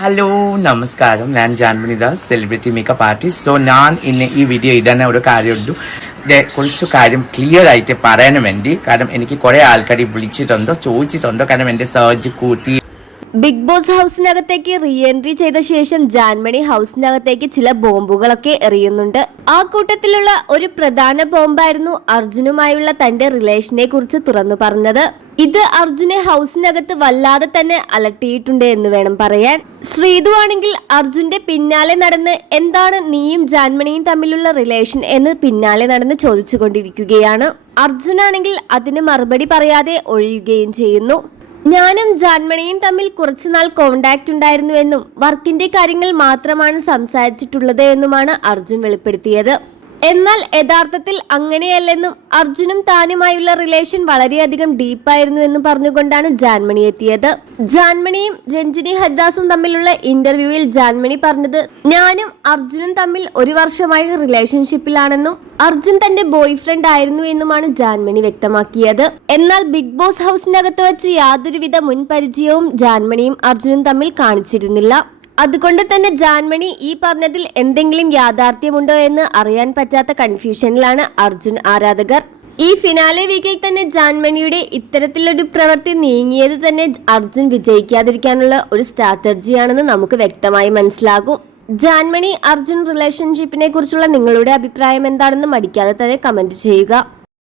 Hello നമസ്കാരം. ഞാൻ ജാൻമണിദാസ് celebrity makeup artist so ഞാൻ ഇന്ന് ഈ വീഡിയോ ഇടാൻ ഒരു കാര്യമുണ്ട്. കുറച്ച് കാര്യം ക്ലിയർ ആയിട്ട് പറയാൻ വേണ്ടി. കാരണം എനിക്ക് കുറെ ആൾക്കാർ വിളിച്ചിട്ടുണ്ടോ ചോദിച്ചിട്ടുണ്ടോ. കാരണം എന്റെ സർജ് കൂട്ടി. ബിഗ് ബോസ് ഹൗസിനകത്തേക്ക് റീ എൻട്രി ചെയ്ത ശേഷം ജാൻമണി ഹൗസിനകത്തേക്ക് ചില ബോംബുകളൊക്കെ എറിയുന്നുണ്ട്. ആ കൂട്ടത്തിലുള്ള ഒരു പ്രധാന ബോംബായിരുന്നു അർജുനുമായുള്ള തന്റെ റിലേഷനെ കുറിച്ച് തുറന്നു പറഞ്ഞത്. ഇത് അർജുനെ ഹൗസിനകത്ത് വല്ലാതെ തന്നെ അലട്ടിയിട്ടുണ്ട് എന്ന് വേണം പറയാൻ. ശ്രീതു ആണെങ്കിൽ അർജുന്റെ പിന്നാലെ നടന്ന് എന്താണ് നീയും ജാൻമണിയും തമ്മിലുള്ള റിലേഷൻ എന്ന് പിന്നാലെ നടന്ന് ചോദിച്ചുകൊണ്ടിരിക്കുകയാണ്. അർജുനാണെങ്കിൽ അതിന് മറുപടി പറയാതെ ഒഴിയുകയും ചെയ്യുന്നു. ഞാനും ജാൻമണിയും തമ്മിൽ കുറച്ചുനാൾ കോണ്ടാക്ട് ഉണ്ടായിരുന്നുവെന്നും വർക്കിന്റെ കാര്യങ്ങൾ മാത്രമാണ് സംസാരിച്ചിട്ടുള്ളത് എന്നുമാണ് അർജുൻ വെളിപ്പെടുത്തിയത്. എന്നാൽ യഥാർത്ഥത്തിൽ അങ്ങനെയല്ലെന്നും അർജുനും താനുമായുള്ള റിലേഷൻ വളരെയധികം ഡീപ്പായിരുന്നു എന്നും പറഞ്ഞുകൊണ്ടാണ് ജാൻമണി എത്തിയത്. ജാൻമണിയും രഞ്ജിനി ഹരിദാസും തമ്മിലുള്ള ഇന്റർവ്യൂവിൽ ജാൻമണി പറഞ്ഞത് ഞാനും അർജുനും തമ്മിൽ ഒരു വർഷമായി റിലേഷൻഷിപ്പിലാണെന്നും അർജുൻ തന്റെ ബോയ് ഫ്രണ്ട് ആയിരുന്നു എന്നുമാണ് ജാൻമണി വ്യക്തമാക്കിയത്. എന്നാൽ ബിഗ് ബോസ് ഹൗസിനകത്ത് വെച്ച് യാതൊരുവിധ മുൻപരിചയവും ജാൻമണിയും അർജുനും തമ്മിൽ കാണിച്ചിരുന്നില്ല. അതുകൊണ്ട് തന്നെ ജാൻമണി ഈ പറഞ്ഞതിൽ എന്തെങ്കിലും യാഥാർത്ഥ്യമുണ്ടോ എന്ന് അറിയാൻ പറ്റാത്ത കൺഫ്യൂഷനിലാണ് അർജുൻ ആരാധകർ. ഈ ഫിനാലെ വീക്കിൽ തന്നെ ജാൻമണിയുടെ ഇത്തരത്തിലൊരു പ്രവൃത്തി നീങ്ങിയത് തന്നെ അർജുൻ വിജയിക്കാതിരിക്കാനുള്ള ഒരു സ്ട്രാറ്റജിയാണെന്ന് നമുക്ക് വ്യക്തമായി മനസ്സിലാകും. ജാൻമണി അർജുൻ റിലേഷൻഷിപ്പിനെ കുറിച്ചുള്ള നിങ്ങളുടെ അഭിപ്രായം എന്താണെന്ന് മടിക്കാതെ തന്നെ കമന്റ് ചെയ്യുക.